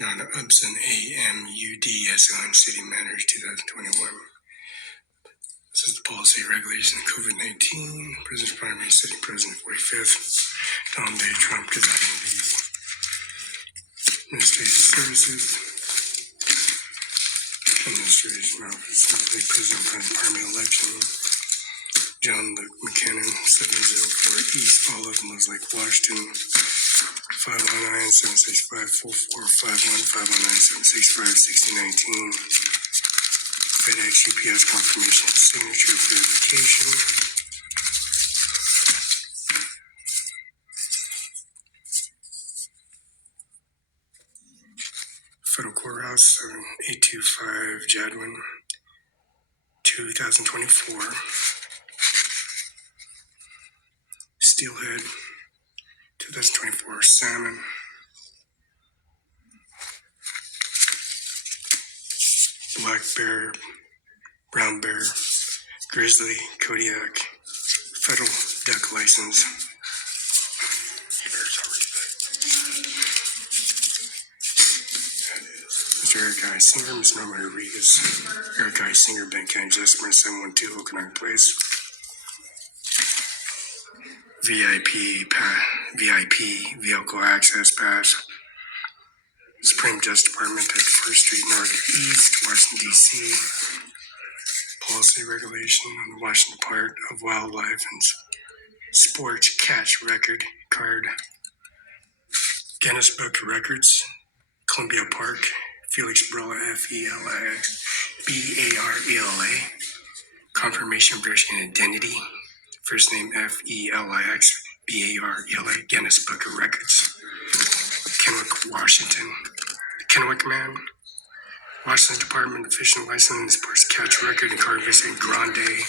John Upson, AMUDSON, City Manager, 2021. This is the policy regulation of COVID-19. President's primary, sitting president, 45th. Donald J. Trump presiding the Administrative Services. Administration Office, Simply President for the primary election. John Luke McKinnon, 704 East Olive, Mills Lake, Washington. 519-765-4451-519-765-6019. FedEx UPS confirmation signature verification. Federal Courthouse, 825 Jadwin, 2024. Steelhead, 2024 Salmon. Black Bear, Brown Bear, Grizzly, Kodiak, Federal Duck License. Mr. Eric I. Singer, Ms. Norma Rodriguez, Eric I. Singer, Ben County Jesper, 712 Okanagan Place. VIP, Vehicle Access Pass. Supreme Justice Department at 1st Street Northeast, Washington, D.C. Policy regulation on the Washington Part of Wildlife and Sports Catch Record Card. Guinness Book of Records, Columbia Park, Felix Barela, Felix Barela. Confirmation of birth and identity. First name Felix Barela, Guinness Book of Records. Kennewick, Washington. The Kennewick Man. Washington Department of Fish and License and Sports Catch Record and Card Visit Grande.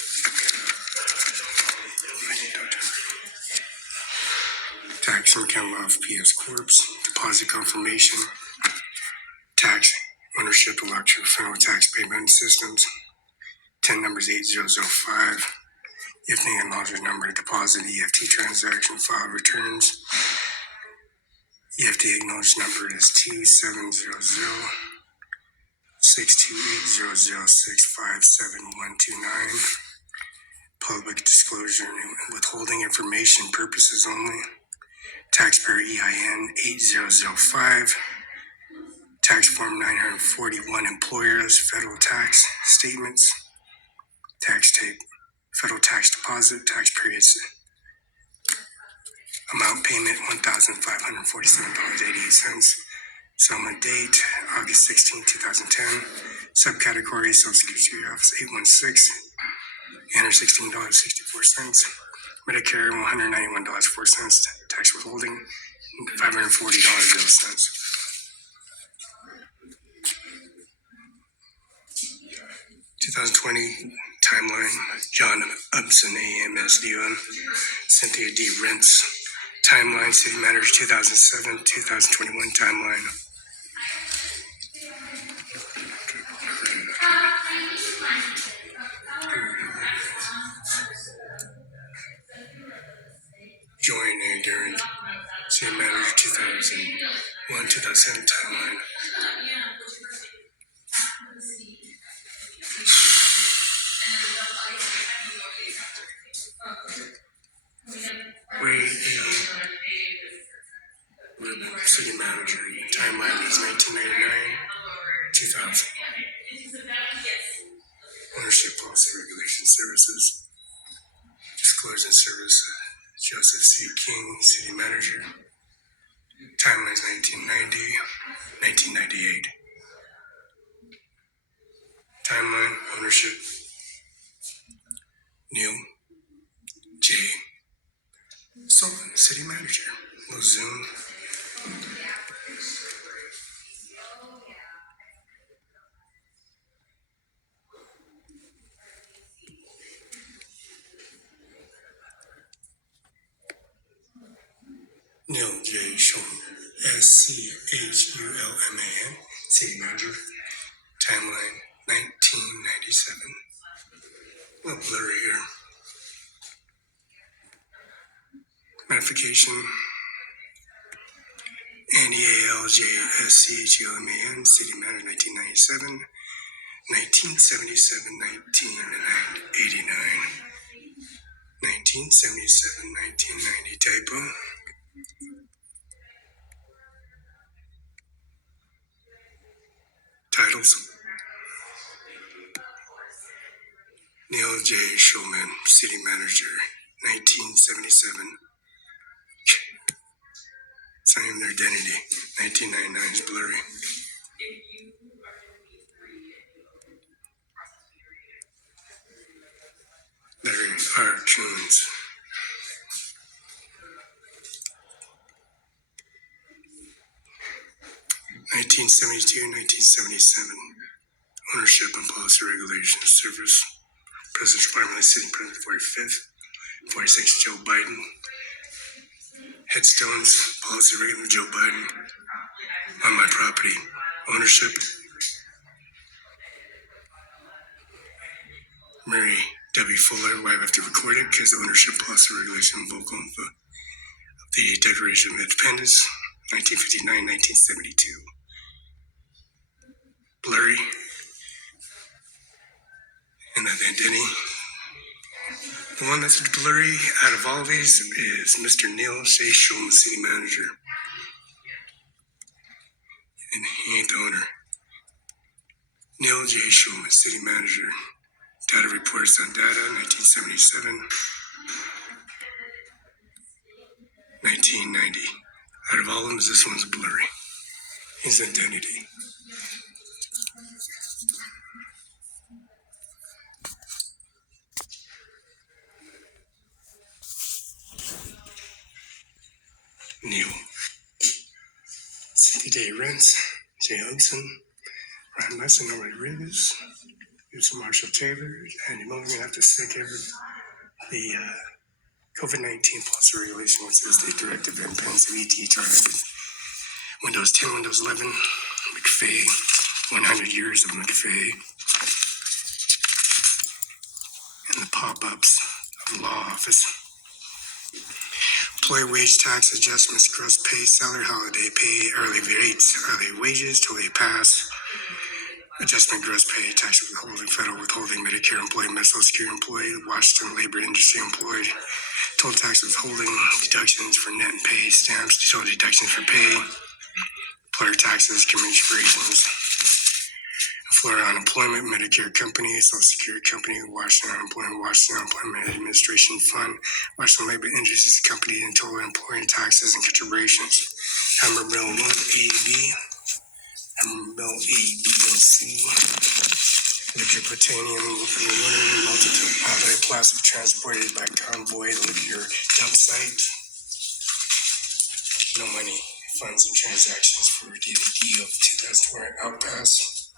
Tax and account law of PS Corps. Deposit confirmation. Tax ownership electric federal tax payment systems. 10 numbers 8005. EFT acknowledgement number to deposit EFT transaction file returns. EFT acknowledged number is 2700-628-00657129. Public disclosure and withholding information purposes only. Taxpayer EIN 8005. Tax form 941 employers, federal tax statements. Tax tape, federal tax deposit, tax periods. Amount payment $1,547.88. Settlement date August 16, 2010. Subcategory Social Security Office 816. $816.64. Medicare $191.04. Tax withholding $540.00. 2020 timeline. John Upson, AMSDON. Cynthia D. Rents. Timeline. City Manager 2007-2021 timeline. Join and during City Manager 2001-2007 timeline. City Manager timeline is 1999-2000. Ownership Policy Regulation Services. Disclosure Service, Joseph C. King, City Manager. Timeline is 1990-1998. Timeline, ownership, Neil J. Sullivan, City Manager. We'll zoom. Neil J. Schulman, SCHULMAN, City Manager. Timeline 1997. A little blurry here. Modification. NEALJSCHLMAN, City Manager 1997, 1977, 1989, 1977, 1990 typo. Titles: Neil J. Schulman, City Manager 1977. It's not even their identity. 1999 is blurry. Larry R. Jones. 1972, 1977. Ownership and policy regulation service. President's primarily sitting President 45th, 46th Joe Biden. Headstones, policy regulation Joe Biden. On my property. Ownership. Mary W. Fuller. Why I have to record it? Because ownership, policy regulation, vocal of the Declaration of Independence, 1959, 1972. Blurry. And that identity. The one that's blurry out of all of these is Mr. Neil J. Schulman, City Manager. And he ain't the owner. Neil J. Schulman, City Manager. Data reports on data, 1977, 1990. Out of all of them, this one's blurry. His identity. Neil. 60-day rents. Jay Hudson. Ryan Messon, Norman Rodriguez. Use Marshall Taylor. Andy Mulligan. Going to have to stick over the COVID-19 plus regulation. What's this? The directive and pens of ET Windows 10, Windows 11. McFay. 100 years of McFay. And the pop-ups of the law office. Employee wage tax adjustments, gross pay, salary, holiday pay, early rates, early wages, totally pass. Adjustment, gross pay, tax withholding, federal withholding, Medicare employee, Social Security employee, Washington labor industry employed, total tax withholding, deductions for net pay, stamps, total deductions for pay, employer taxes, commissions, Florida Unemployment, Medicare Company, Social Security Company, Washington Unemployment Administration Fund, Washington Labor Industries Company, and total employee taxes and contributions. Hammer Bill 1A, B, Hammer Bill A, B, and C. Liquor plutonium, aluminum, multiple powder, plastic transported by convoy, liquor dump site. No money, funds, and transactions for DVD of 2020 outpass.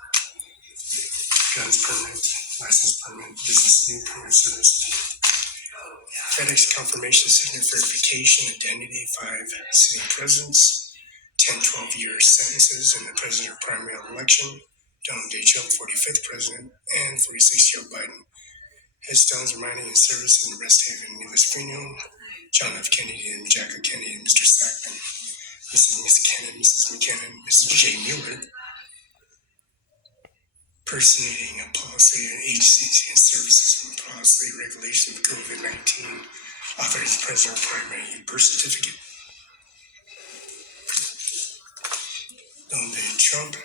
Guns permit, license permit, business new permit service. FedEx confirmation signature verification, identity, 5 sitting presidents, 10, 12-year sentences in the president or primary election, Donald J. Trump, 45th president, and 46th Joe Biden. Headstones reminding in service in Rest Haven, Nicholas Funeral, John F. Kennedy and Jack F. Kennedy and Mr. Sackman, Mrs. McKinnon, Mrs. McKinnon, Mrs. J. Mueller, personating a policy and agency and services and policy regulation of COVID-19, authorized president or primary birth certificate. Donald J. Trump,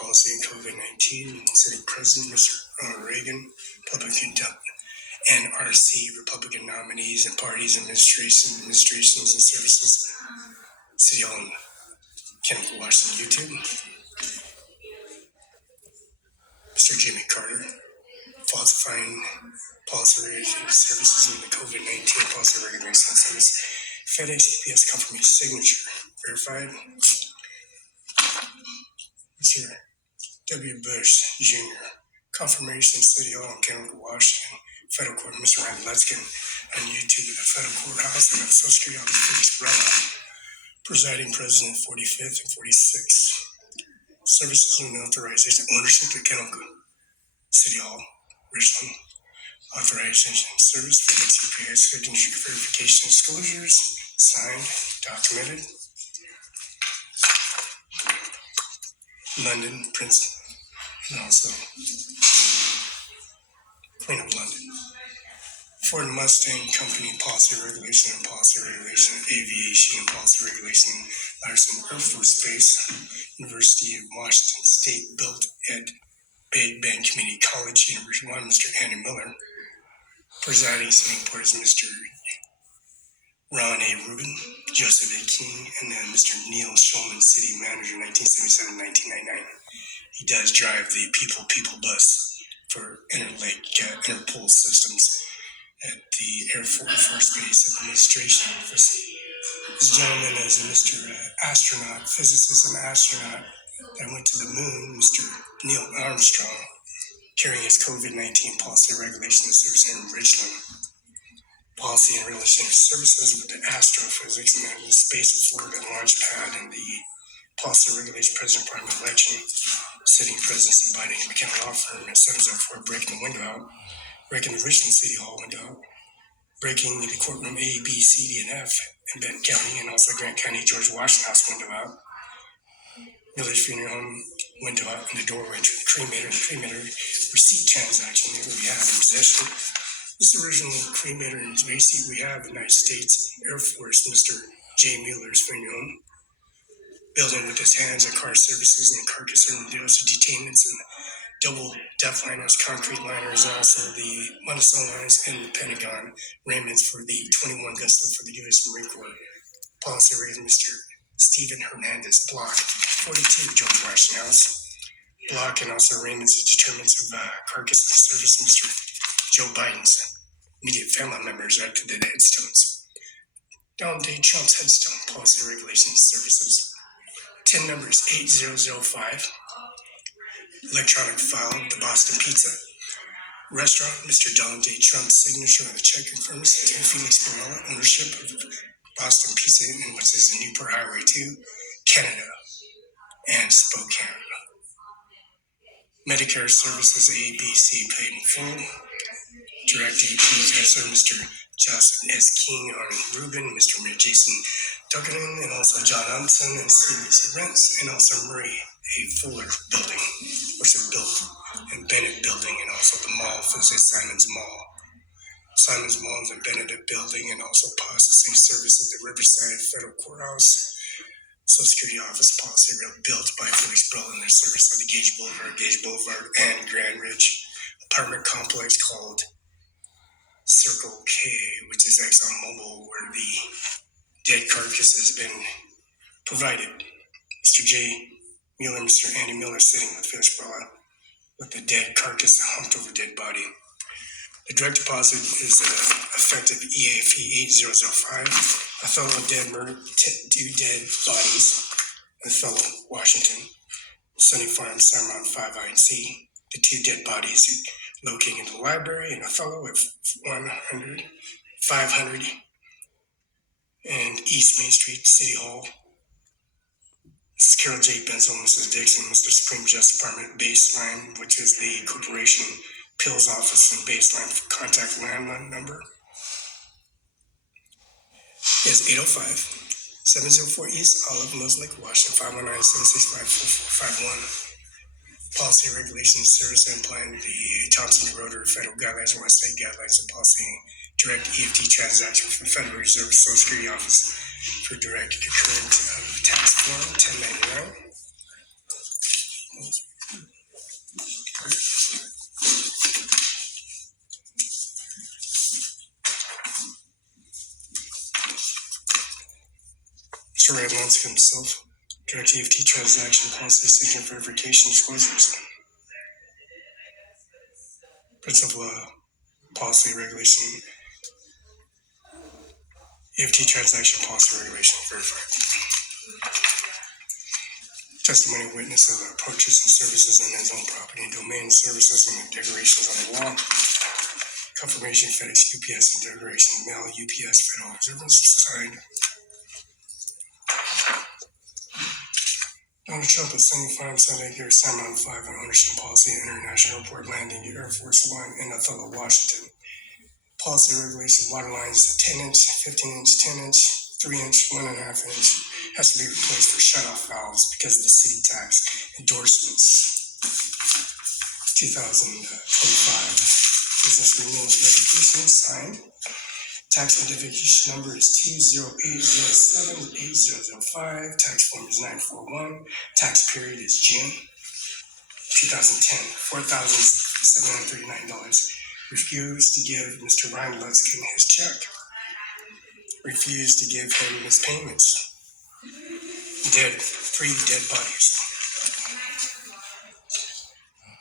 policy on COVID-19, sitting president, Mr. Reagan, Republican NRC, Republican nominees and parties, administrations and services. City Hall, Chemical Washington, YouTube. Mr. Jimmy Carter, falsifying policy regulation services in the COVID-19 policy regulation service. FedEx UPS confirmation signature verified. Mr. W. Bush Jr. confirmation City Hall, Chemical Washington, Federal Court. Mr. Ryan Lutzkin on YouTube at the Federal Courthouse and at Social Security Office. Felix Barela, presiding president, 45th and 46th. Services and authorization, ownership to Chemical City Hall, Richland. Authorization service for CPS signature verification disclosures, signed, documented. London, Prince, and also Queen of London. Ford Mustang Company Policy Regulation and Policy Regulation, Aviation and Policy Regulation, Larson Air Force Base, University of Washington State, built at Big Bend Community College, University of Mr. Andy Miller. Presiding sitting board is Mr. Ron A. Rubin, Joseph A. King, and then Mr. Neil Schulman, City Manager, 1977-1999. He does drive the People bus for Interpol Systems at the Air Force Base Administration Office. This gentleman is a Mr. Astronaut, physicist and astronaut that went to the moon, Mr. Neil Armstrong, carrying his COVID-19 policy regulation service in Richland. Policy and Regulation Services with the astrophysics and then the space of Florida launch pad and the policy regulation president primary election, sitting presidents inviting a mechanical law firm and settings up for breaking the window out, breaking the Richland City Hall window out, breaking the courtroom A, B, C, D, and F in Benton County and also Grant County George Washington House window out, Village Funeral Home window out in the doorway to the cremator receipt transaction that we have in possession. This original cremator and receipt we have in the United States Air Force, Mr. J. Mueller's funeral home, building with his hands and car services and carcass and deals of detainments and double depth liners, concrete liners, also the monocell lines and the Pentagon raiments for the 21 Gusto for the U.S. Marine Corps. Policy raised Mr. Stephen Hernandez, Block 42, George Washington House. Block and also raiments and determinants of carcass and service, Mr. Joe Biden's immediate family members are to the headstones. Donald J. Trump's headstone, policy regulations services. 10 numbers 8005. Electronic file of the Boston Pizza Restaurant, Mr. Donald J. Trump's signature on the check confirms to Felix Barela ownership of Boston Pizza and which is the Newport Highway to Canada and Spokane. Medicare services ABC paid in full. Direct EP, Mr. Justin S. King, Arnold Rubin, Mr. Jason Duckerman, and also John Upson and CBC Rents, and also Murray A. Fuller Building, which is built, and Bennett Building, and also the mall, Simon's Mall. Simon's Mall and Bennett Building, and also processing service at the Riverside Federal Courthouse, Social Security Office Policy Rail built by Felix Brill and their service on the Gage Boulevard, and Grand Ridge apartment complex called Circle K, which is ExxonMobil, where the dead carcass has been provided. Mr. J. Mueller, Mr. Andy Miller sitting with Felix Barela with the dead carcass humped over dead body. The direct deposit is effective EAFE 8005. Othello two dead bodies. Othello, Washington. Sunny Farm, CIMARON5INC. The two dead bodies located in the library in Othello at 100, 500, and East Main Street, City Hall. This is Carol J. Benzel, Mrs. Dixon, Mr. Supreme Justice Department Baseline, which is the Corporation Pills Office and Baseline contact landline number is 805-704 East Olive Mills Lake, Washington, 519-765-4451. Policy Regulation Service and Plan, the Thompson Rotary Federal Guidelines and West State Guidelines and Policy Direct EFT Transaction for the Federal Reserve Social Security Office for direct concurrent tax form 1099. Mr. Ray Lunsky himself, direct EFT transaction policy seeking verification disclosures. Principal policy regulation, EFT transaction policy regulation verified. Testimony of witnesses of purchase and services in his own property and domain services and decorations on the wall. Confirmation FedEx UPS and decoration mail UPS Federal Observance signed. Donald Trump at 75 Sunday year CIMARON5 on ownership policy International Airport Landing Air Force One in Othello, Washington. Policy regulation water lines 10 inch, 15 inch, 10 inch, 3 inch, 1.5 inch, has to be replaced for shut-off valves because of the city tax endorsements. 2025 business renewals notification signed. Tax identification number is 208078005. Tax form is 941. Tax period is June 2010. $4,739. Refused to give Mr. Ryan Lutzkin his check. Refused to give him his payments. Three dead bodies.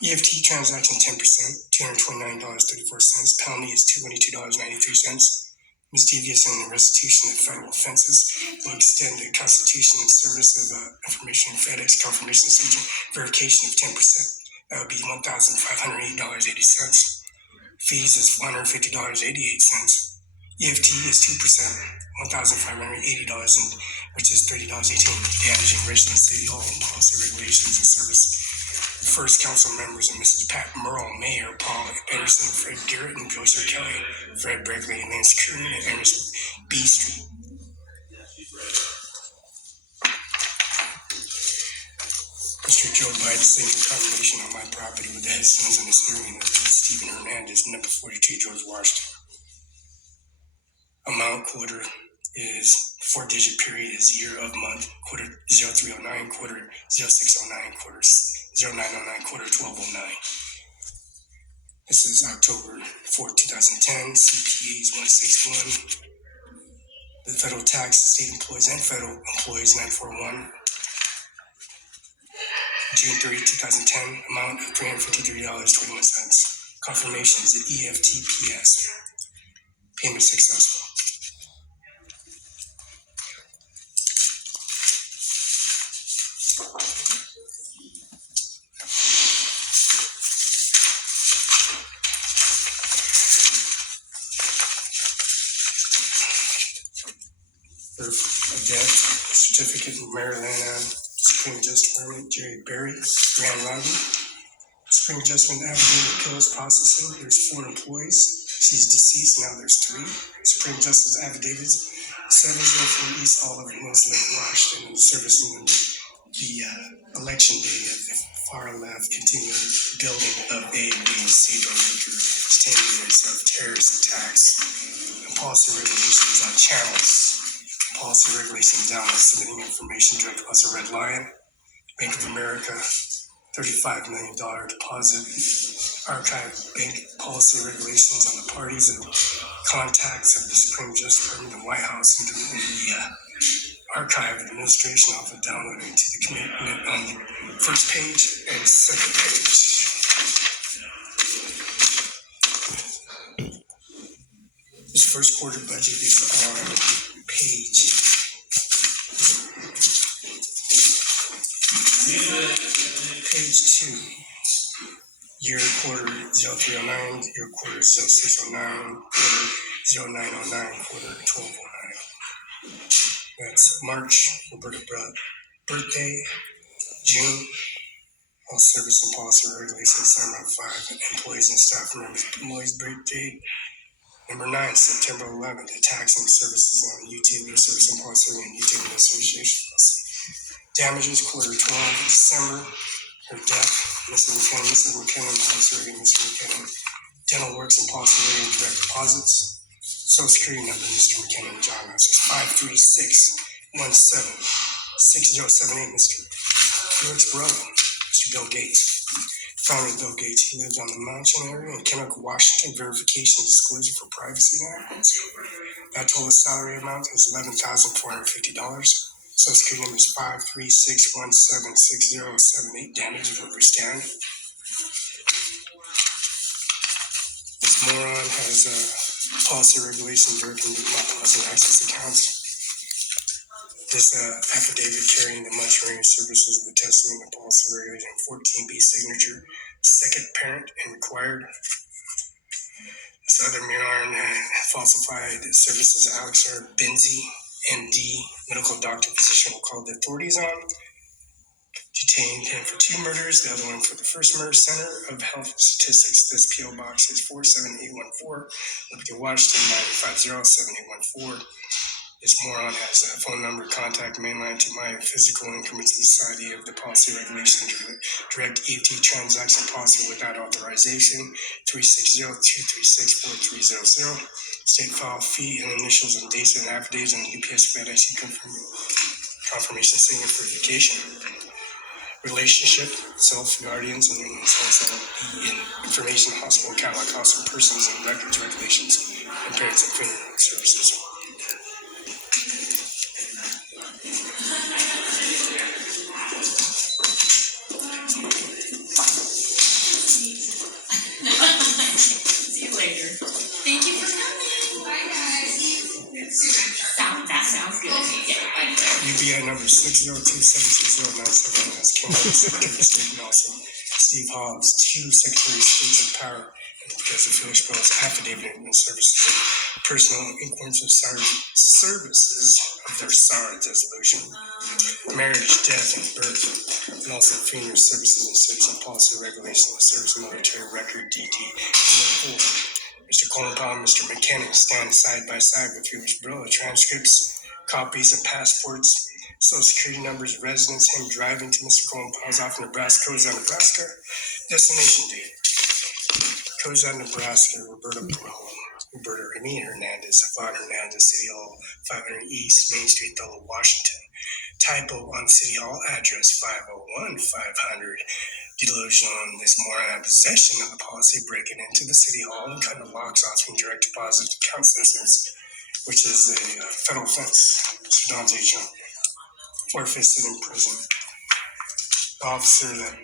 EFT transaction 10%, $229.34. Penalty is $222.93. Misdevious and restitution of federal offenses will extend the Constitution and service of information FedEx confirmation agent verification of 10%. That would be $1,508.80. Fees is $150.88. EFT is 2%, $1,580, which is $30.18. Damaging original city hall and policy regulations and service. The first council members are Mrs. Pat Merle, Mayor Paul Anderson, Fred Garrett, and Joseph Kelly, Fred Bregley, and Lance Coon at Anderson B Street. Mr. Joe Biden seeking condemnation on my property with the headstones on his hearing of Stephen Hernandez, number 42, George Washington. Amount quarter is 4-digit period is year of month, quarter 0309, quarter 0609, quarter 0909, quarter 1209. This is October 4th, 2010. CPA is 161. The federal tax, state employees and federal employees 941. June 30, 2010, amount of $353.21. Confirmation is at EFTPS. Payment successful. Proof of debt, certificate in Maryland, Supreme Adjustment, Jerry Berry, Grand Robbie. Supreme Adjustment affidavit appeals processing, there's 4 employees. She's deceased, now there's 3. Supreme Justice affidavits, 704 East Oliver Hills, Lake Washington, and servicing the election day of the far left continuing building of A, B, C, Acre, 10 years of terrorist attacks, and policy regulations on channels. Policy regulations down on submitting information direct deposit Red Lion, Bank of America, $35 million deposit, archive bank policy regulations on the parties and contacts of the Supreme Justice Department, the White House, and the archive administration often downloaded to the commitment on the first page and second page. This first quarter budget is on page 2. Year quarter 0309, year quarter 0609, quarter 0909, quarter 1209. That's March, Roberta birthday, June, all service and policy regulations, CIMARON5, employees and staff members, employees birthday. Number 9, September 11th, the taxing services on utility service and policy and utility associations. Damages, quarter 12, December, her death, Mrs. McKinnon, policy rating, Mr. McKinnon. Dental works and policy rating, direct deposits. Social Security number, Mr. McKinnon, John Masters, 536176078, Mr. Felix Barela, Mr. Bill Gates. Founder Bill Gates, he lives on the Mountain area in Chemical, Washington. Verification disclosure for privacy matters. That total salary amount is $11,450. Social Security number is 536176078. Damages will withstand. This moron has policy regulation directing my policy access accounts. This affidavit carrying the monitoring services of the testing and the policy regulation 14B signature, second parent and required. This other moron falsified services Alex R. Benzie, MD, medical doctor, physician will call the authorities on. Detained him for 2 murders, the other one for the first murder. Center of Health Statistics. This PO box is 47814, Liberty, Washington, 9507814. This moron has a phone number, contact mainline to my physical increment society of the policy regulation direct EFT transaction policy without authorization 360-236-4300. State file fee and initials and dates and affidavits on UPS FedEx confirmation signature verification. Relationship, self, guardians, and then also in information, hospital, catalog, hospital persons, and records, regulations, and parents and funeral services. See you later. Thank you for coming. Bye, guys. That sounds good. Yeah. UBI number 602-760-97 has King Secretary of State and also Steve Hobbs, two Secretary of States of Power, and because of Felix Bell's affidavit and services of personal inquiries of services of their SAR resolution, marriage, death, and birth, and also funeral services and service and policy regulation of service and military record DD 04. Mr. Colin Powell and Mr. Mechanic stand side by side with Felix Barela. Transcripts, copies of passports, social security numbers, residence, him driving to Mr. Colin Powell's office in Nebraska, Kozar, Nebraska. Destination date. Kozar, Nebraska, Roberta Hernandez, Yvonne Hernandez, City Hall, 500 East Main Street, Othello, Washington. Typo on City Hall address 501-500. Delusion on this moron in possession of the policy, breaking into the City Hall and cutting the locks off from direct deposit to account systems, which is a federal offense. Mr. Don J. Trump, 4-5 sit in prison. The officer that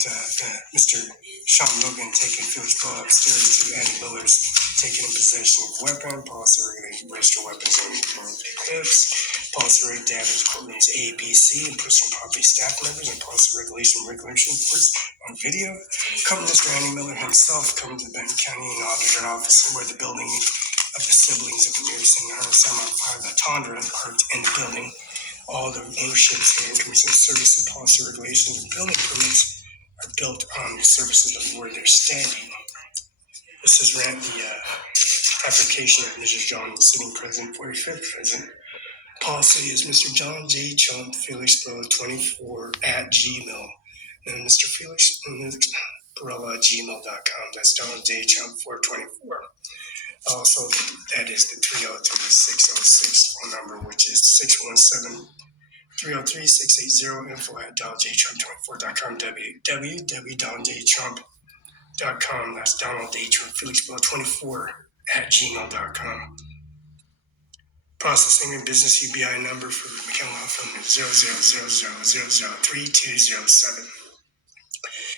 Mr. Sean Logan taking Felix Bell upstairs to Andy Miller's taking in possession of weapon, policy regulating registered weapons and hips, policy rate damage courtrooms A, B, C, and personal property staff members, and policy regulation reports on video. Come Mr. Andy Miller himself, come to the Benton County and Auditor Office where the building of the siblings of the Mary St. CIMARON5INC, the Tundra, parked in the building. All the ownerships and increments of service and policy regulations and building permits are built on the services of where they're standing. This is the application of Mr. John, sitting president, 45th president. Policy is Mr. John J. Trump, Felix Barela 24 at Gmail. And Mr. Felix Barela at gmail.com. That's John J. Trump 424. Also, that is the 303-606 phone number, which is 617-303-680, info@DonaldJTrump24.com, www.donaldjtrump.com. That's Donald J. Trump, Felix Barela 24 at gmail.com. Processing and business UBI number for McKenna Law Firm is 0000003207.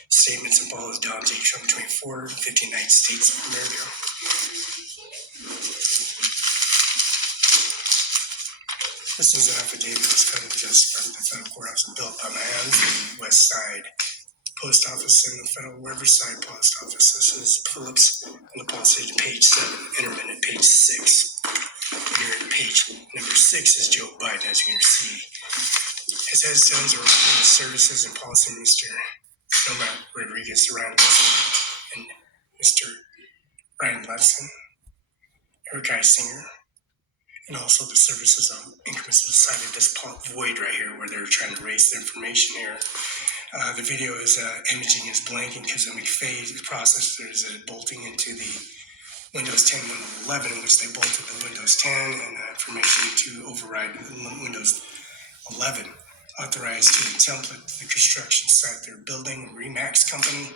Statements of all is Donald J. Trump 24, 59 States of America. This is an affidavit that's federal justice from the federal courthouse and built by my hands in the West Side Post Office and the Federal Riverside Post Office. This is Phillips and the policy to page 7, intermittent page 6. Here at page number 6 is Joe Biden, as you can see. His headstones are the services and policy minister Nomad Rodriguez Randall and Mr. Ryan Ledson, Eric I. Singer, and also the services of increment society, this void right here where they're trying to erase the information here. The video is imaging is blanking because of McFay's process. There's a bolting into the Windows 10 and Windows 11, in which they bolted the Windows 10 and information to override Windows 11. Authorized to the template, the construction site they're building, Remax Company,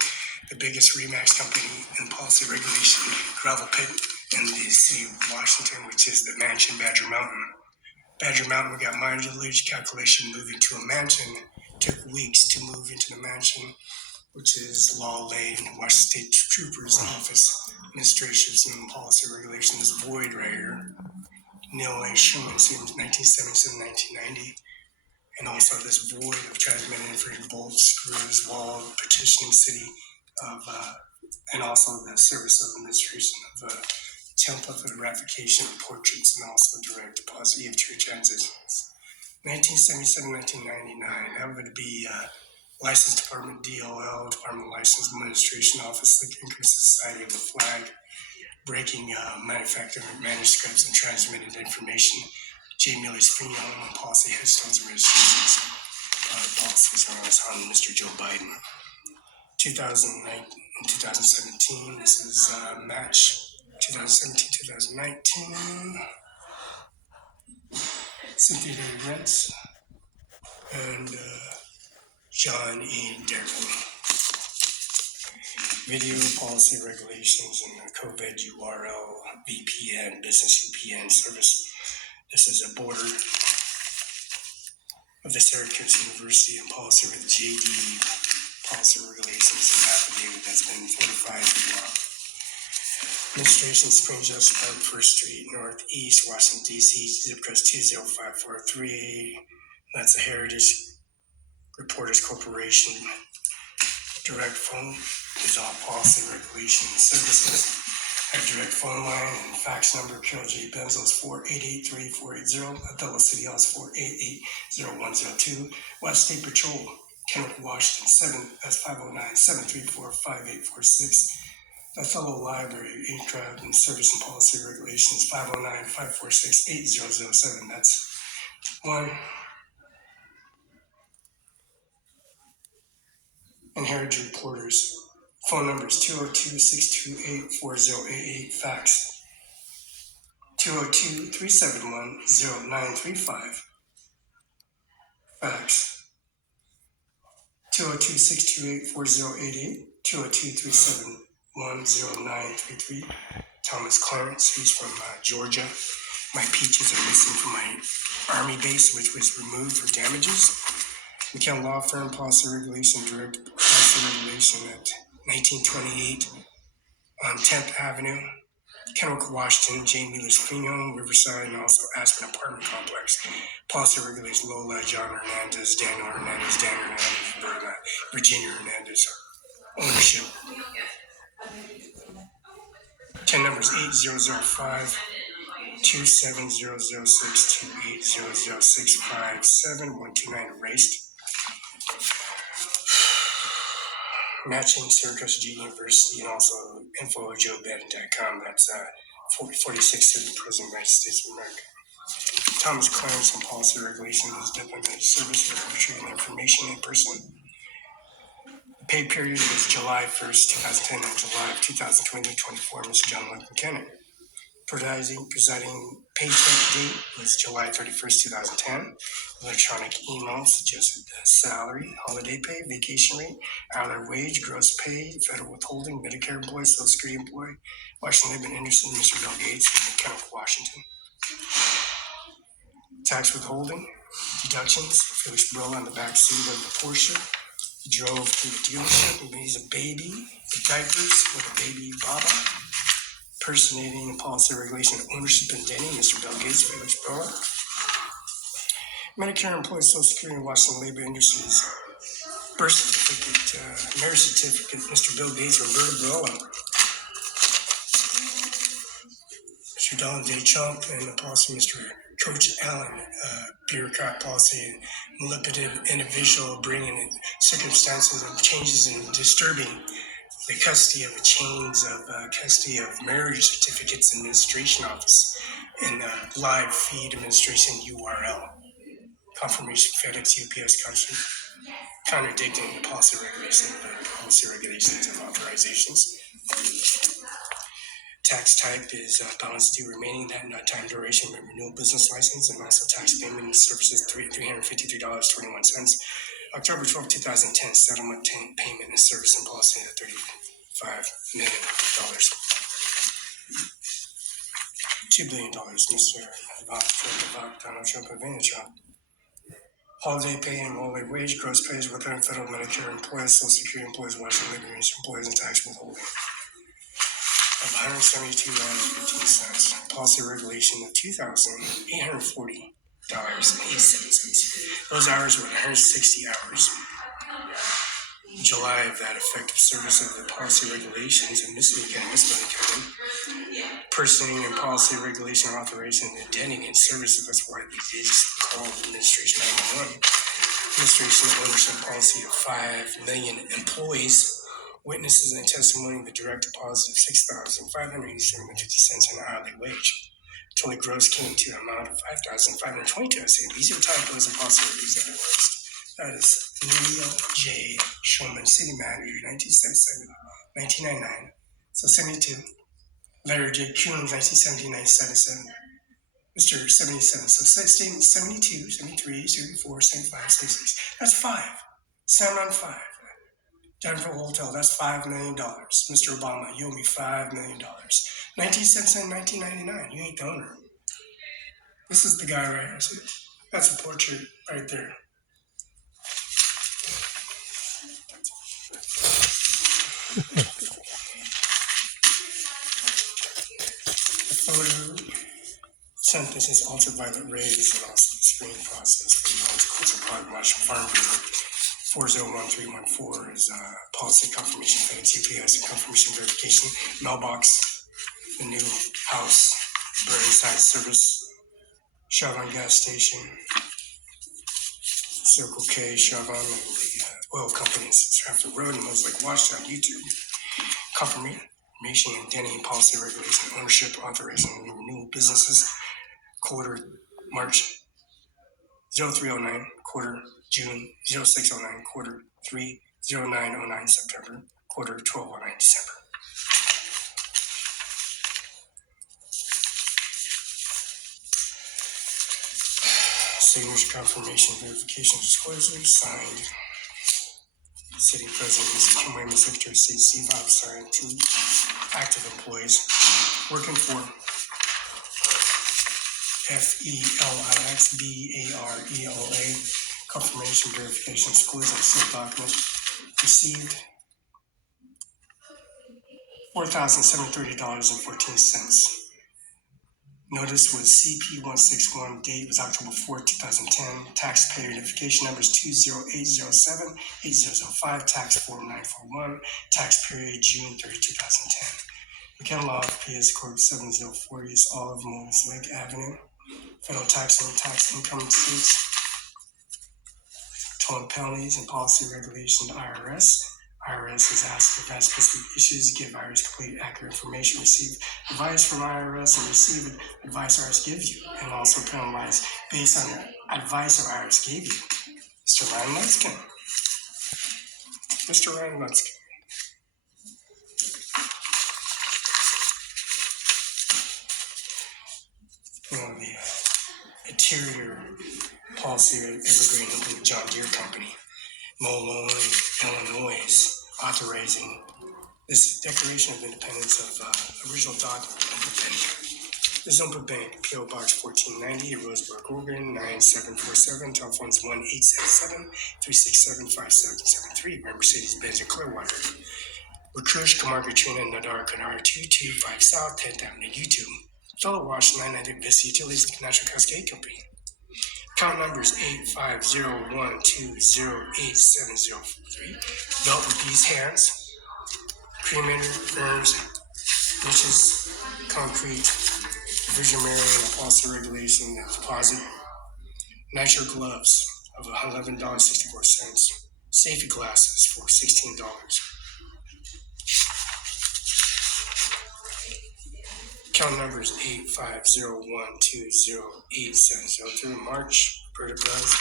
the biggest Remax company in policy regulation, gravel pit in the city of Washington, which is the mansion Badger Mountain. Badger Mountain, we got mileage calculation moving to a mansion. Took weeks to move into the mansion, which is Law Lane, Washington State Troopers Office, Administrations and Policy Regulation. This void right here. Neil A. Schuman, since 1977-1990. And also this void of transmitting information, bolts, screws, wall, petitioning city of, and also the service of administration of template for the ratification of portraits and also direct deposit of true transitions. 1977-1999, that would be License Department, DLL, Department of License Administration Office, the Increment Society of the Flag, breaking manufacturing manuscripts and transmitted information J. Miller's funeral home policy, headstones, and registrations. Policies on Mr. Joe Biden. 2009 and 2017. This is match 2017-2019. Cynthia Day Rents and John E. Darrell. Video policy regulations and the COVID URL VPN business VPN service. This is a border of the Syracuse University and policy with JD policy regulations and affidavit that's been fortified with law. Administration, Spring Justice Park, 1st Street, Northeast, Washington, D.C., zip code 20543. That's the Heritage Reporters Corporation. Direct phone is all policy regulation services. Have direct phone line and fax number. Carol J. Benzo is 488-3480. Othello City Hall is 488-0102. West State Patrol, Kenneth Washington, that's 509-734-5846. Othello Library, Aircraft and Service and Policy Regulations, 509-546-8007. That's one. And Heritage Reporters. Phone numbers 202-628-4088. Fax 202-371-0935. Fax 202-628-4088. 202-371-0933. Thomas Clarence, he's from Georgia. My peaches are missing from my Army base, which was removed for damages. McKenna Law Firm, Policy Regulation, Direct Policy Regulation at 1928 on 10th Avenue, Kennewick, Washington, Jane Miller's Funeral, Riverside, and also Aspen Apartment Complex. Policy Regulation, Lola, John Hernandez, Daniel Hernandez, Barela, Virginia Hernandez. Ownership. 10 numbers 8005 27006 2800657 129 erased. Matching Syracuse G University and also info@joebannon.com. That's 46 City Prison, United States of America. Thomas Clarence on Policy Regulation is diplomatic service for retrieving information in person. The pay period was July 1st, 2010 and July of 2020-24. Mr. John Luke McKinnon. Presiding paycheck date was July 31st, 2010. Electronic email suggested salary, holiday pay, vacation rate, hourly wage, gross pay, federal withholding, Medicare employee, Social Security employee, Washington Libby Anderson, Mr. Bill Gates, Kenneth Washington. Tax withholding, deductions, Felix Barela in the back seat of the Porsche. He drove to the dealership and he's a baby, the diapers with a baby Baba. Personating and policy regulation of ownership and denny, Mr. Bill Gates, Felix Barela. Medicare employees, Social Security, and Washington Labor Industries. Birth certificate, marriage certificate, Mr. Bill Gates, Roberta Barela. Mr. Donald J. Trump, and the policy, Mr. Coach Allen, bureaucrat policy, manipulative individual bringing in circumstances of changes and disturbing the custody of the chains of custody of marriage certificates administration office in live feed administration URL. Confirmation FedEx UPS country, contradicting the policy regulations and authorizations. Tax type is balance due remaining that not time duration renewal business license, and also tax payment and services $353.21. October 12, 2010, settlement payment and service and policy at $35 million. $2 billion, Mr. Ivanka, Donald Trump, Ivanka Trump. Holiday pay and holiday wage, gross pays within federal Medicare employees, Social Security employees, Washington Labor employees, and tax withholding of $172.15. Policy regulation of $2,840.87. Those hours were 160 hours. July of that effective service of the policy regulations and miscellaneous personing and policy regulation authorization and denning and services. That's why they did called Administration 911. Administration of ownership policy of 5 million employees. Witnesses and testimony of the direct deposit of $6,587.50 an hourly wage. Totally gross came to an amount of 5,522. I say these are typos and possibilities that are worst. That is Neil J. Shulman, City Manager, 1977, 1999. So 72. Larry J. Kuhn, 1979, 77. Mr. 77. So statement 72, 73, 74, 75, 76. That's 5. CIMARON 5. Denver Hotel, that's $5 million. Mr. Obama, you owe me $5 million. 1977, 1999. You ain't the owner. This is the guy right here. See? That's a portrait right there. The photo sent this is ultraviolet rays and also the screening process for the Horticulture Product Marshall Farm Bureau. 401314 is policy confirmation, FedEx, UPS, and confirmation verification. Mailbox, the new house, Burnside service, Chevron gas station, Circle K, Chevron, and the oil companies. After road and those like watched on YouTube. Confirmation, identity, and policy regulation, ownership, authorizing renewal businesses, quarter March 0309, quarter June 0609, quarter 3 0909 September, quarter 1209 December. Signature confirmation verification disclosure signed. City President, Mr. Kim Wayman, Secretary of State, Steve signed 2 active employees working for Felix, Barela, confirmation verification disclosure and sealed document received $4,730.14. Notice was CP161, date was October 4, 2010. Taxpayer identification numbers 20807, 8005, tax form 941, tax period June 30, 2010. McKenna Law, PS Corp 7040 is Olive Moons Lake Avenue. Federal tax and tax income states. Total penalties and policy regulation to IRS. IRS is asked to advance specific issues, give IRS complete accurate information, receive advice from IRS, and receive advice IRS gives you, and also penalize based on the advice of IRS gave you. Mr. Ryan Lutzkin. Mr. Ryan Lutzkin. The interior policy of Evergreen with the John Deere Company, Molo, Illinois, authorizing this Declaration of Independence of original document. The Zomba Bank, P.O. Box 1490, Roseburg, Oregon, 9747, telephones 1-877-367-5773, Mercedes-Benz in Clearwater. Recruit, Camargo, Trina, Nadar, Kanar, 225 South, 10th Avenue, YouTube. Fellow Wash, 990 Vista Utilities, National Cascade Company. Account numbers 85012087043. Belt with these hands. Cremator, firms, niches, concrete, division mirror, and policy regulation, deposit. Nitro gloves of $11.64. Safety glasses for $16. Account numbers 850120870 March, Berta Brothers,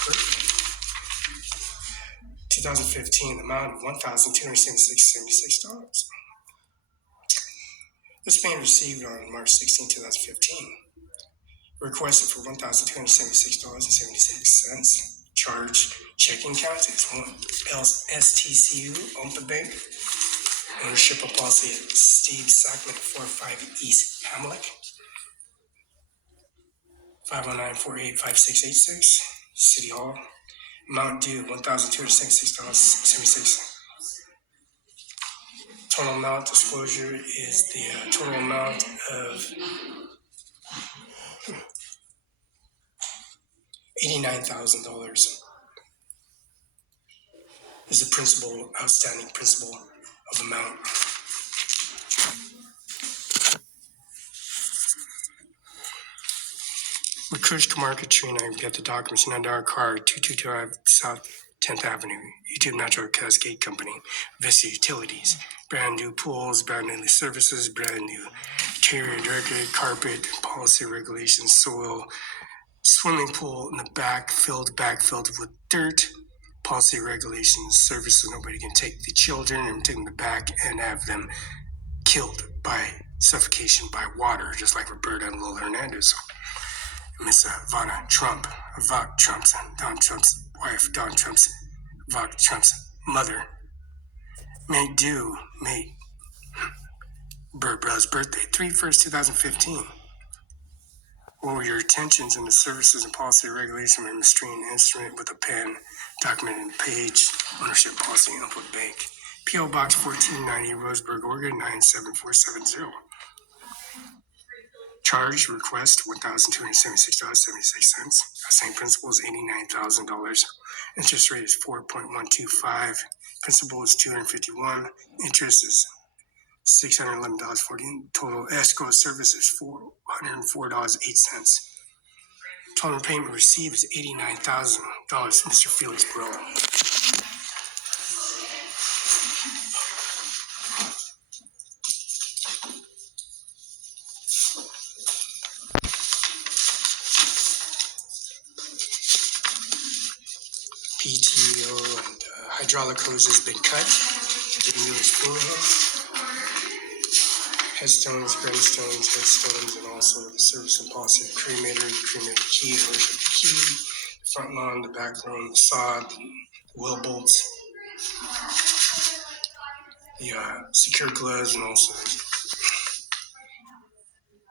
2015, the amount of $1,276.76. This payment received on March 16, 2015. Requested for $1,276.76. Charge checking account is STCU, Ompa Bank. Ownership of policy at Steve Sackman, 45 East Hamlet. 509-485686, City Hall. Amount due $1,276.76. Total amount disclosure is the total amount of $89,000 is the principal, outstanding principal of amount. Recruit Camargo, Trina, we got the documents in under our car, 225 South 10th Avenue, YouTube Natural Cascade Company, Vista Utilities, brand new pools, brand new services, brand new interior decorated carpet, policy regulations, soil, swimming pool in the backfilled with dirt, policy regulations, services. Nobody can take the children and take them to the back and have them killed by suffocation by water, just like Roberta and Lola Hernandez. Miss Ivana Trump, Donald Trump's wife, Donald Trump's mother, made Barela's birthday, 3/1, 2015. What were your intentions in the services and policy regulation of administering instrument with a pen, documented page, ownership policy, input bank? P.O. Box 1490, Roseburg, Oregon, 97470. Charge request $1,276.76. Same principal is $89,000. Interest rate is 4.125. Principal is $251. Interest is $611.40. Total escrow service is $404.08. Total payment received is $89,000. Mr. Felix Barela. PTO and hydraulic hose has been cut. Getting new spoon headstones, headstones, and also the service and policy of cremator key, ownership of the key, front lawn, the back room, the sod, the wheel bolts, the secure gloves, and also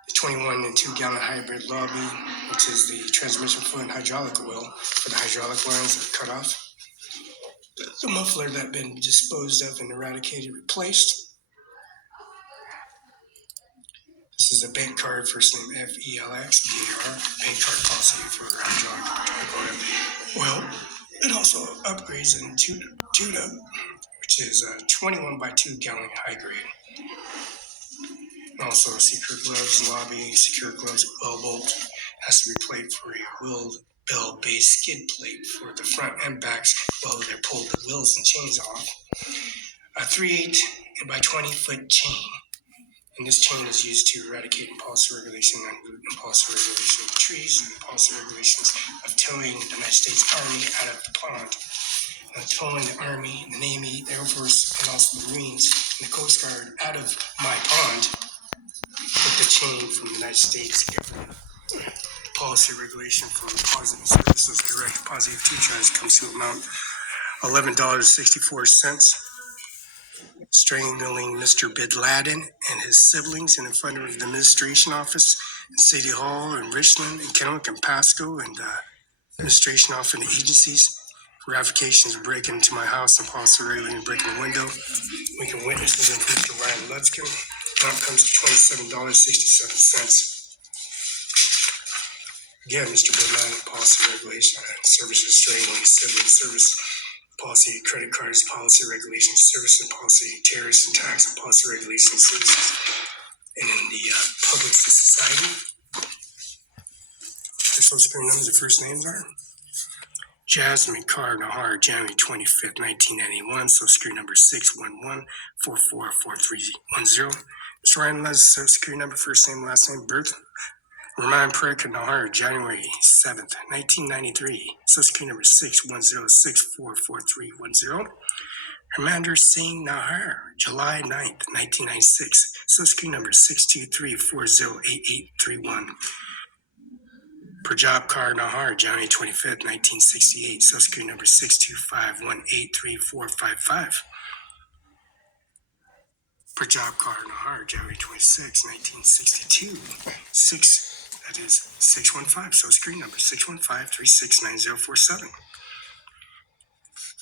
the 21 and 2 gallon hybrid lobby, which is the transmission fluid and hydraulic oil for the hydraulic lines that are cut off. The muffler that had been disposed of and eradicated, replaced. This is a bank card, first name Felix, BAR, bank card policy for hydraulic oil. It also upgrades and tune-up, which is a 21 by 2 gallon high grade. Also, secure gloves, lobby, secure gloves, wheel bolt has to be plate for a wheel bell base skid plate for the front and backs while they're pulled the wheels and chains off. A 3/8 by 20 foot chain. And this chain is used to eradicate policy regulation on root and policy regulation of trees and policy regulations of towing the United States Army out of the pond. Towing the Army, the Navy, the Air Force, and also the Marines and the Coast Guard out of my pond with the chain from the United States. Policy regulation for deposit services, direct deposit of 2 charges comes to amount $11.64. Strangling Mr. Bin Laden and his siblings in front of the administration office in City Hall in Richland and Kennewick and Pasco and administration office and the agencies. Ratifications breaking into my house and policy regulating breaking the window. We can witness this in Mr. Ryan Ludskin. Amount comes to $27.67. Again, Mr. Bin Laden, policy regulation and services, strangling sibling service. Policy, credit cards, policy regulations, service and policy, terrorist and tax and policy regulations, services, and in the public society. The social security numbers, the first names are Jasmine Carr Nahar, January 25th, 1991, social security number 611-444310. Mr. Ryan Les, social security number, first name, last name, birth. Raman Parikh Nahar, January 7th, 1993, social security number 610-644310. Commander Singh Nahar, July 9th, 1996, social security number 623408831. Prajab Kaur Nahar, January 25th, 1968, social security number 625183455. Prajab Kaur Nahar, January 26th, 1962, 615, social security number 615369047.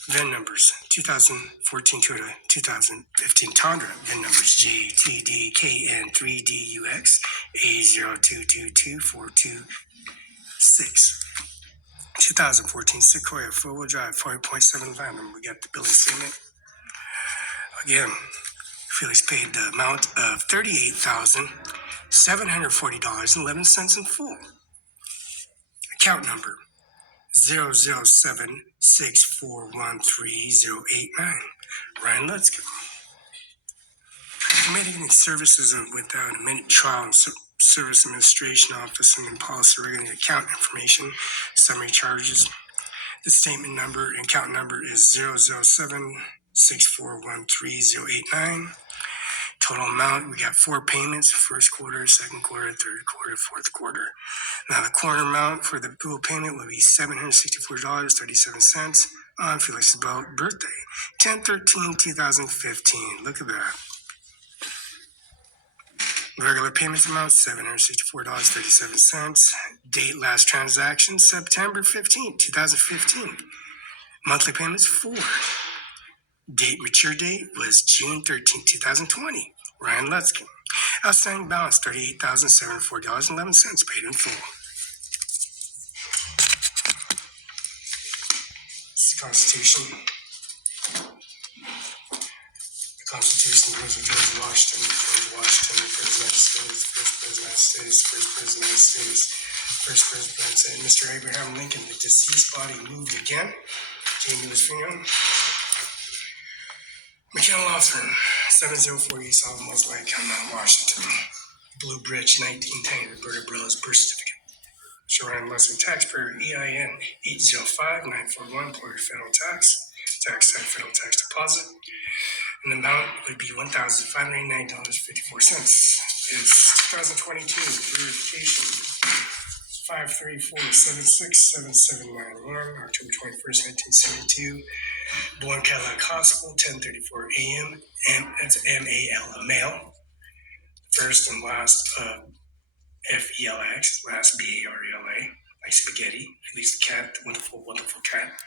VIN numbers 2014 Toyota 2015 Tundra. VIN numbers JTDKN3DUX A0222426. 2014 Sequoia 4-wheel drive 40.7 Platinum. We got the billing statement. Again, Felix paid the amount of $38,740.11 in full. Account number 007-6413089. Ryan, let's go. Committing services without a minute trial and Service Administration Office and then policy regulating account information, summary charges. The statement number and account number is 007-6413089. Total amount, we got 4 payments, first quarter, second quarter, third quarter, fourth quarter. Now the quarter amount for the bill payment will be $764.37 on Felix's birthday, 10/13/2015. Look at that. Regular payments amount, $764.37. Date last transaction, September 15, 2015. Monthly payments, 4. Date mature date was June 13, 2020. Ryan Lutzkin. Outstanding balance, $38,704.11, paid in full. This is the Constitution. The Constitution of George Washington. George Washington, President of the States, First President of the States, First President of the States, First President of the States, Mr. Abraham Lincoln, the deceased body moved again. Jamie was freedom. McKenna Law Firm, 704 East Alamos Lake, Washington. Blue Bridge, 1910, Roberta Barela's birth certificate. Sharon Lesson, taxpayer, EIN 805941, Florida federal tax federal tax deposit. And the amount would be $1,589.54. Is 2022 verification 534-767791, October 21st, 1972. Born Cadillac Hospital, 10:34 a.m. And that's M-A-L, male. First and last F-E-L-X, last B-A-R-E-L-A, like spaghetti. Felix the cat, the wonderful, wonderful cat.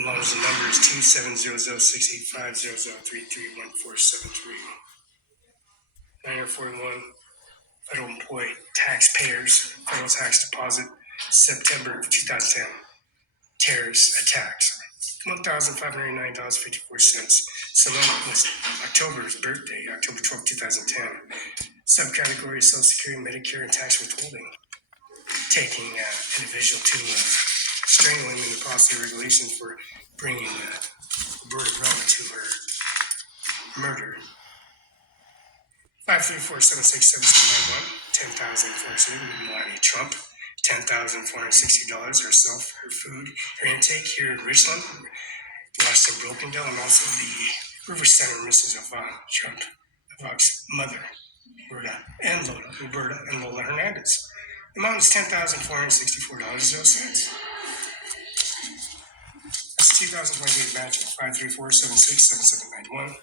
As long as the number is 2700-685-0033-1473. 941 federal employee taxpayers, federal tax deposit, September of 2010. Terrorist attacks, $1,509.54. Someone was October's birthday, October 12, 2010. Subcategory Social Security, Medicare, and tax withholding. Taking individual to strangling in the policy regulations for bringing Roberta Barela to her murder. 534-767-791, $10,470, Melania Trump, $10,460, herself, her food, her intake here in Richland, Washington Brokendale, and also the River Center, Mrs. Ivanka Trump, Ivanka's mother, Roberta and Lola Hernandez. The amount is $10,464.00. That's 2028 batch of 534-767-791.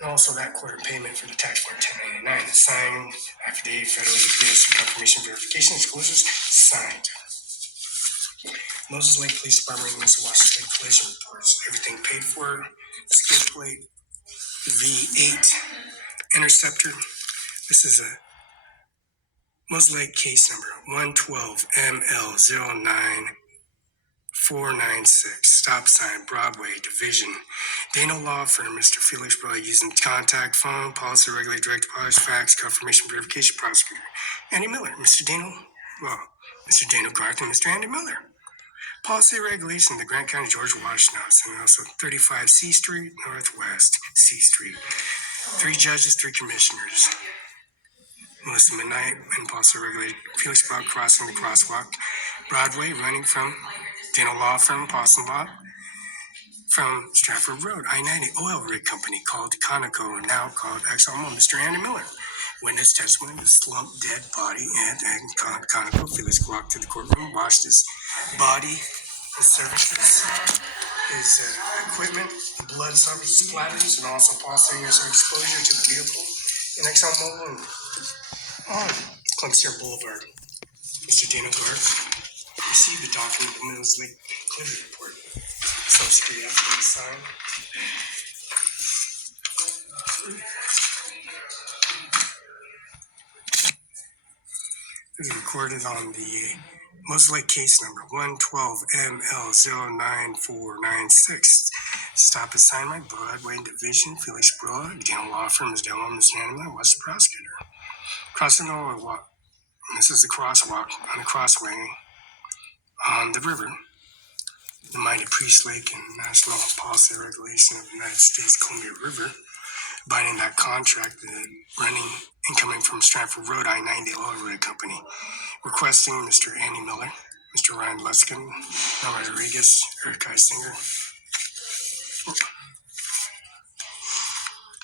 And also that quarter payment for the tax form 1099, the signed affidavit, federal UPS confirmation verification disclosures, signed. Moses Lake Police Department, Mr. Washington State collision reports, everything paid for. Skid plate V8 Interceptor. This is a Moses Lake case number 112ML09496, stop sign, Broadway, Division. Dano Law Firm, Mr. Felix Barela, using contact phone, policy, regulate, direct deposit, fax, confirmation, verification, prosecutor. Andy Miller, Mr. Dano Clark, and Mr. Andy Miller. Policy regulation, the Grant County, George Washington, and also 35 C Street, Northwest C Street. 3 judges, 3 commissioners. Melissa Midnight and policy regulated Felix Barela crossing the crosswalk. Broadway, running from Dano Law Firm, Boston Law, from Stratford Road, I-90 oil rig company called Conoco, now called ExxonMobil, Mr. Andy Miller. Witness testimony, the slumped dead body and Conoco. Felix walked to the courtroom, washed his body, his services, his equipment, the blood splatters, and also pulsing exposure to the vehicle in ExxonMobil and on Clemson Boulevard. Mr. Dana Clark received the document in Mills Lake Cleary Report. Social Security affidavit signed. This is recorded on the Moses Lake case number 112ML09496. Stop is signed by Broadway Division, Felix Barela, Dana Law Firm, Ms. Demo, Mr. Animal, what's the prosecutor? Crossing the walk. This is the crosswalk on the crossway on the river. the Mighty Priest Lake and National Policy Regulation of the United States Columbia River, binding that contract, running and coming from Stratford Road, I-90 Oil Rig Company, requesting Mr. Andy Miller, Mr. Ryan Luskin, Norma Rodriguez, Eric I. Singer,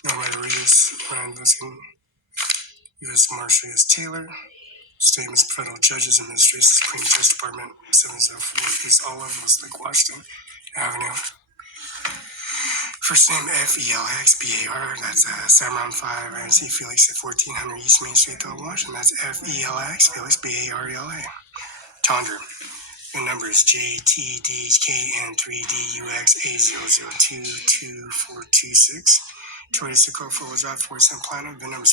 Norma Rodriguez, Ryan Luskin, U.S. Marshal S. Taylor, statements of federal judges, administration, Supreme Justice Department, 704 East Olive, West Lake, Washington Avenue. First name Felix, that's CIMARON5INC, Felix at 1400 East Main Street, Washington. That's Felix, Felix, Barela. Tundra. The number is JTDKN3DUXA0022426. Toyota Sequoia 4-wheel drive 47 Platinum. The number is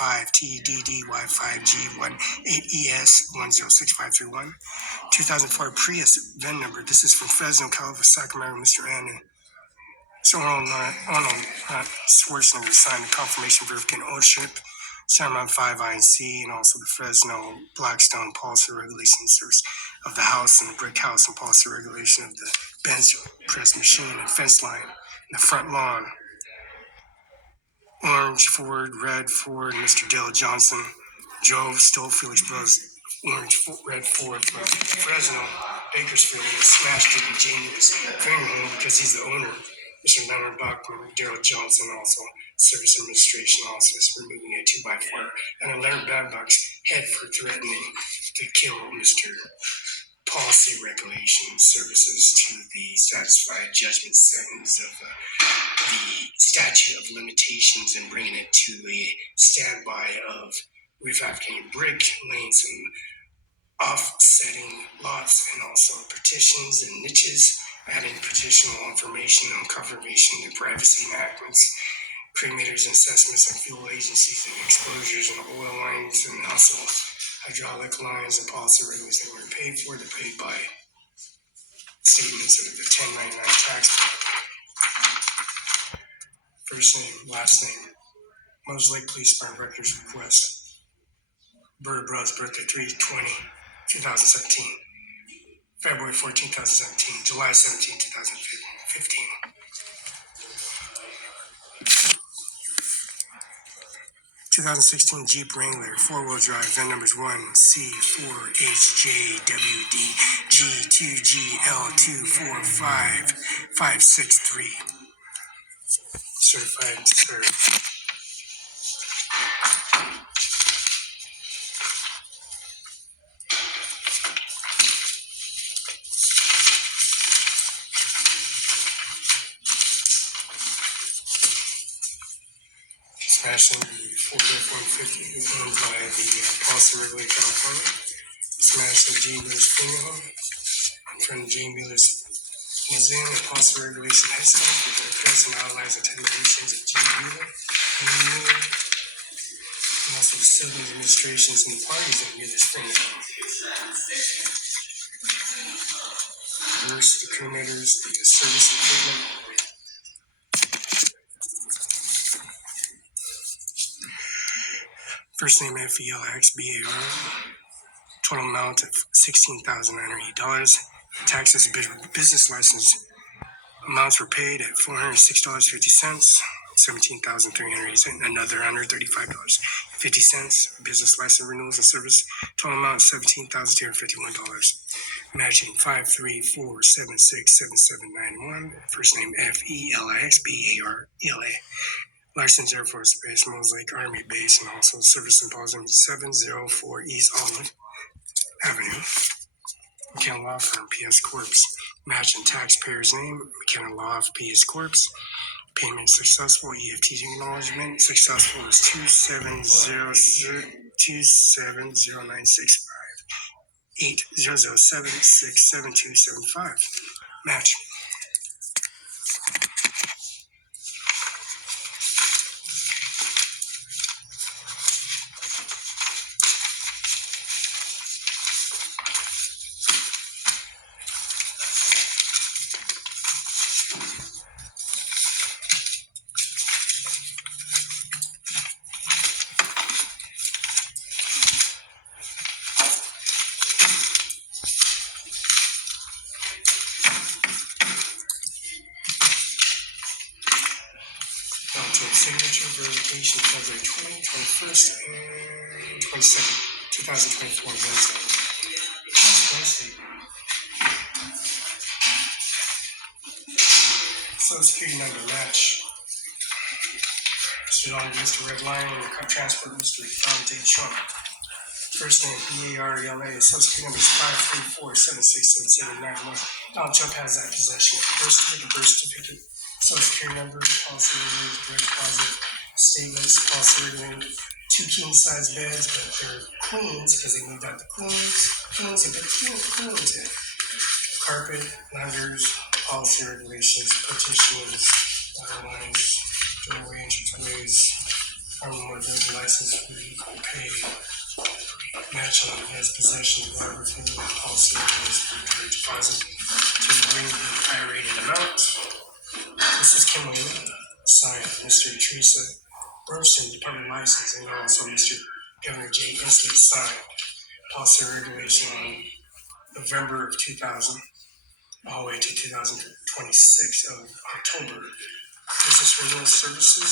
5TDDY5G18ES106531. 2004 Prius VIN number. This is from Fresno, California, Sacramento, Mr. Andy. So Arnold Schwarzenegger signed the confirmation verification ownership, CIMARON5INC, and also the Fresno Blackstone Policy Regulation Service of the house and the brick house and policy regulation of the bench press machine and fence line in the front lawn. Orange Ford, red Ford, Mr. Dale Johnson drove, stole Felix Bros' orange red Ford from Fresno, Bakersfield, and smashed it in Jamie's funeral home because he's the owner. Mr. Leonard Bachman, Daryl Johnson, also Service Administration Office, removing a 2x4 and a Leonard Babcock's head for threatening to kill Mr. Policy Regulation Services to the satisfied judgment sentence of the statute of limitations and bringing it to a standby of refabricating brick lanes and offsetting lots and also petitions and niches, adding petitional information on confirmation and privacy enactments, cremators and assessments and fuel agencies and exposures and oil lines and also hydraulic lines and policy regulations that were paid for. They're paid by statements of the 1099 tax. First name, last name. Moses Lake Police Department Records request. Bird Bros birthday 3/20/2017. February 14, 2017, July 17, 2015. (2016) Jeep Wrangler 4-wheel drive, VIN numbers 1C4HJWDG2GL245563. Certified and served. Smashing the Ford F-150 owned by the Policy Regulator California. Smashed the G. Miller's funeral home in front of J. Miller's Museum and Policy Regulation High School with the press and allies and technicians of G. Miller and also the civil administrations and the parties at Miller's funeral home. Nurse, the crewmates, the service equipment. First name FELXBAR. Total amount of $16,908. Taxes and business license amounts were paid at $406.50. $17,380. Another $135.50. Business license renewals and service. Total amount of $17,251. Matching 534767791. First name FELXBARELA. Licensed Air Force Base, Moses Lake Army Base, and also Service Symposium 704 East Olive Avenue. McKenna Law Firm, PS Corp. Matching taxpayer's name, McKenna Law PS Corp. Payment successful, EFT acknowledgement. Successful is 270965 800767275. Match. confirmation of signature verification February 20, 21st, and 22nd, 2024, Wednesday. Wednesday. Social Security number match. Mr. Long, Mr. Red Lion, and transport Mr. Dante Trump. First name Barela. Social Security number is 534767791. Donald Trump has that possession. Birth certificate, Social Security number, policy regulated, direct deposit statements, policy regulated. 2 king size beds, but they're queens because they moved out the queens and put queens in. Carpet, lenders, policy regulations, partitions, lines, doorway, entryways, armor, license fee, pay, matching as possession, biography, policy regulations, direct deposit to bring the high-rated amount. This is Kim Wayne, signed Mr. Teresa Burson, Department License, and also Mr. Governor J. Inslee signed policy regulation on November of 2000 all the way to 2026 of October. Business renewal services,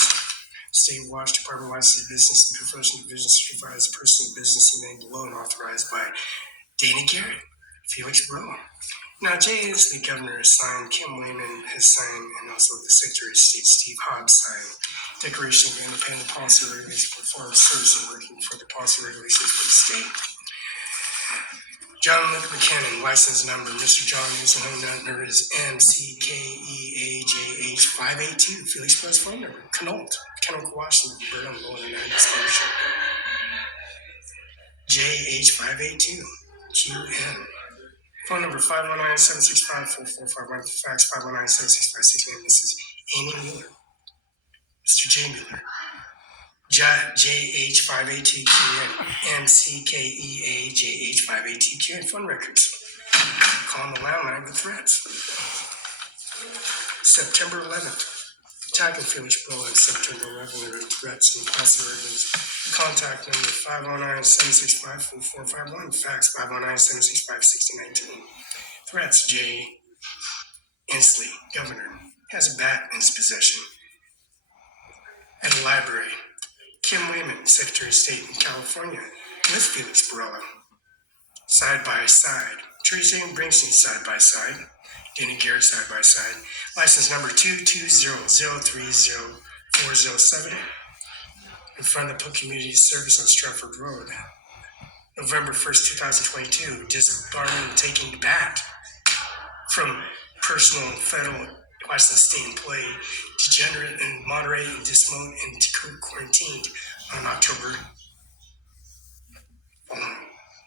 State Watch Department License Business and Professional Division certified as a person of business and named below and authorized by Dana Garrett, Felix Barela. Now, Jay Inslee, Governor, has signed, Kim Wayman has signed, and also the Secretary of State, Steve Hobbs, signed Declaration of Independent Policy Regulations Performance Service and working for the policy regulations for the state. John Luke McKinnon, license number, Mr. John Number is MCKEAJH582. Felix Plus phone number, Connaught, Kennewick, Washington, Berlin, Lower United States. JH582, QN. Phone number 519-765-4451, fax 519-765-69. This is Amy Mueller, Mr. J. Mueller. JH582QN, MCKEAJH582QN, phone records. Call on the landline with threats. September 11th, attacking Felix Barela on September 11th with threats and policy regulations. Contact number 519-765-4451, fax 519-765-6019. Threats, J. Inslee, Governor, has a bat in his possession. At a library, Kim Wayman, Secretary of State in California, with Felix Barela, side by side. Teresa Brinkstein, side by side. Dana Garrett, side by side. License number 220030407. In front of the Polk Community Service on Stratford Road. November 1st, 2022, disbarring and taking the bat from personal federal Washington State employee, degenerate and moderate and dismount and quarantined on October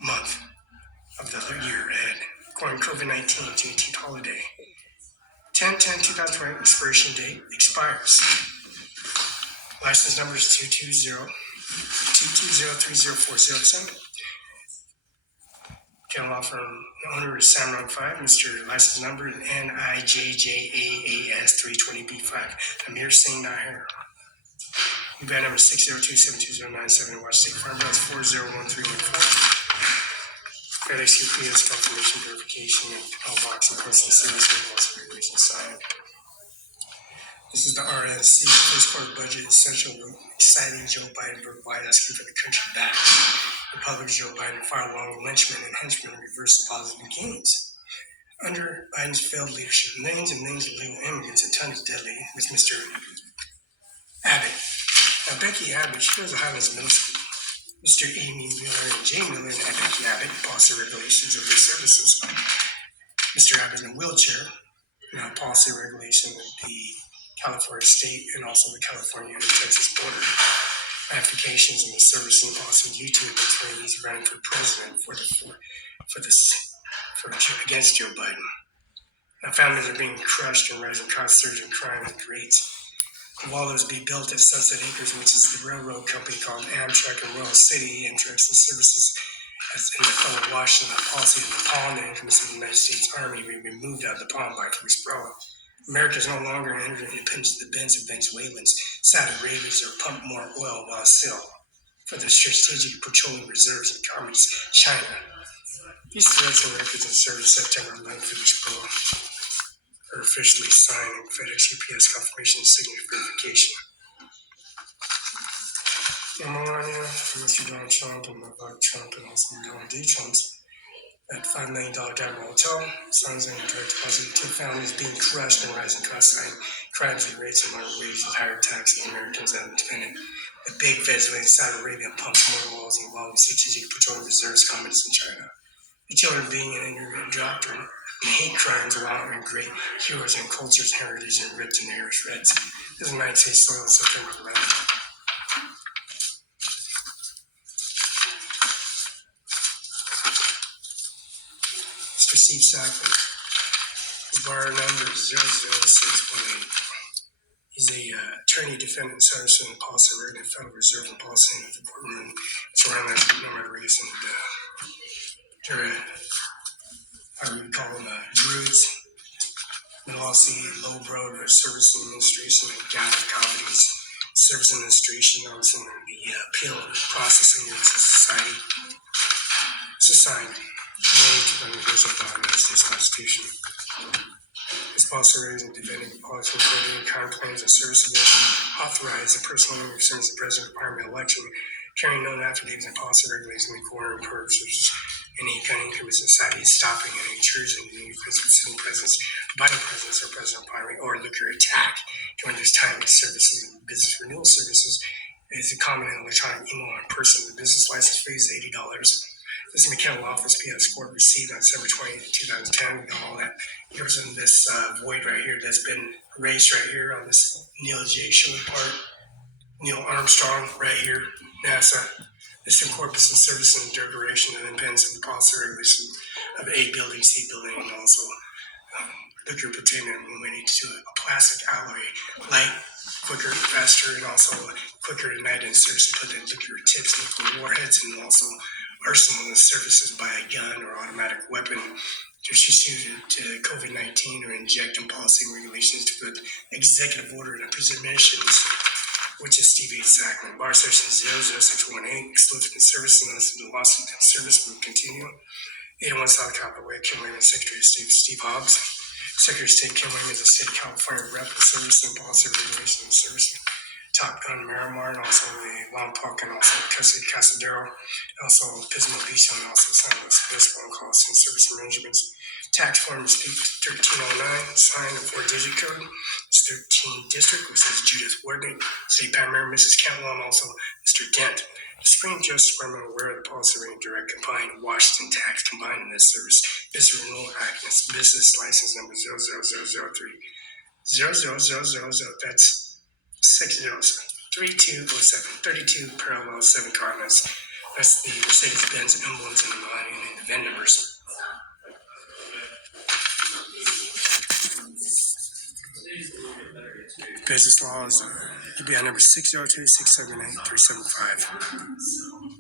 month of the year ahead. COVID-19 to 18th holiday. 10/10/2020 expiration date expires. License number is 220-220-30407. Kennel law firm owner is CIMARON5, Mr. License number NIJJAAS320B5. Amir Singh Nahir. UBAN number 602-72097 Watch State Farm Bills 401314. FedEx UPS confirmation verification and mailbox and postal service and also regulation signed. This is the RNC first quarter budget essential exciting Joe Biden worldwide asking for the country back. Republican Joe Biden fire along lynchmen and henchmen reverse the positive gains. Under Biden's failed leadership, millions and millions of illegal immigrants and tons deadly with Mr. Abbott. Now, Becky Abbott, she goes to Highlands Middle School. Mr. Amy Mueller and Jay Mueller and Becky Abbott, policy regulations of their services. Mr. Abbott in a wheelchair, now policy regulation of the California state and also the California and Texas border. Applications in the service and policy of YouTube where he's running for president against Joe Biden. Now, families are being crushed and rising costs, surging crime and rates. Wallows be built at Sunset Acres, which is the railroad company called Amtrak and Royal City. Amtrak and services as in the fellow Washington policy of the pond and infamous of the United States Army will be moved out of the pond by Felix Barela. America is no longer an independence of the Benz of Venezuelans. Saudi Arabians are pumped more oil while still for the strategic petroleum reserves in communist China. These threats and records in service September 11th, Felix Barela are officially signed FedEx UPS confirmation and signature verification. Melania, Mr. Donald Trump, and Ivanka Trump, and also Donald D. Trump's that $5 million Diamond Hotel. Sons and direct deposit. Two families being crushed and rising costs, high crimes and rates, and lower wages, higher taxes. Americans are independent. The big Venezuela, Saudi Arabia pumps more walls involving strategic petroleum reserves, communists in China. The children being an ignorant doctrine and hate crimes while in great heroes and cultures, heritage, and ripped and Irish Reds. This is United States soil, September 11th. Mr. Steve Sackman, bar number 00618. He's a attorney, defendant, citizen, and policy written in Federal Reserve and policy of the courtroom. It's around that number of reason. They're, how do we call them, brutes, Milwaukee, Low Road, Service Administration, and Catholic Companies, Service Administration, also the appeal processing of society. It's assigned to the Universal Law of the United States Constitution. This policy raising defending policy recording counterclaims and service division authorized the personal name of service the president primary election, carrying known affidavits and policy regulations in the corner and purposes any kind of income in society, stopping any intrusion in any sitting presence, vital presence, or president primary, or liquor attack during this time of services and business renewal services is a common and electronic email in person. The business license fee is $80. This McKenna office PS court received on December 20, 2010. All that gives them this void right here that's been raised right here on this Neil J. Shelley part. Neil Armstrong right here, NASA. This incorporates the service and duration and independence of the policy regulation of A building, C building, and also liquor pertaining related to a plastic alloy, light, quicker, faster, and also quicker to night and service to put in liquor tips, nuclear warheads, and also arsenal and services by a gun or automatic weapon to suited to COVID-19 or inject in policy regulations to put executive order and prescriptions, which is Steve H. Sackman. Bar section 00618, exclusive service and the lawsuit and service will continue. 801 South Capitol Way, Kim Williams, Secretary of State Steve Hobbs. Secretary of State Kim Williams, the State of California Rep of Service and Policy Regulation and Service. Top Gun Miramar, and also the Lompoc, and also Casadero, also Pismo Beach, and also San Luis Obispo, and Cost and Service Arrangements. Tax form is 1309, sign of 4-digit code. It's 13 district, which says Judith Wardney, State Primary, Mrs. Cantwell, and also Mr. Dent. The Supreme Justice Department aware of the policy range direct combined Washington tax combined in this service business renewal act and its business license number 00003 00000. That's 6 zeros. 3207 32 parallel 7 continents. That's the Mercedes-Benz emblems and the Millennium and the VIN numbers. Business laws, UBI number 602-678-375.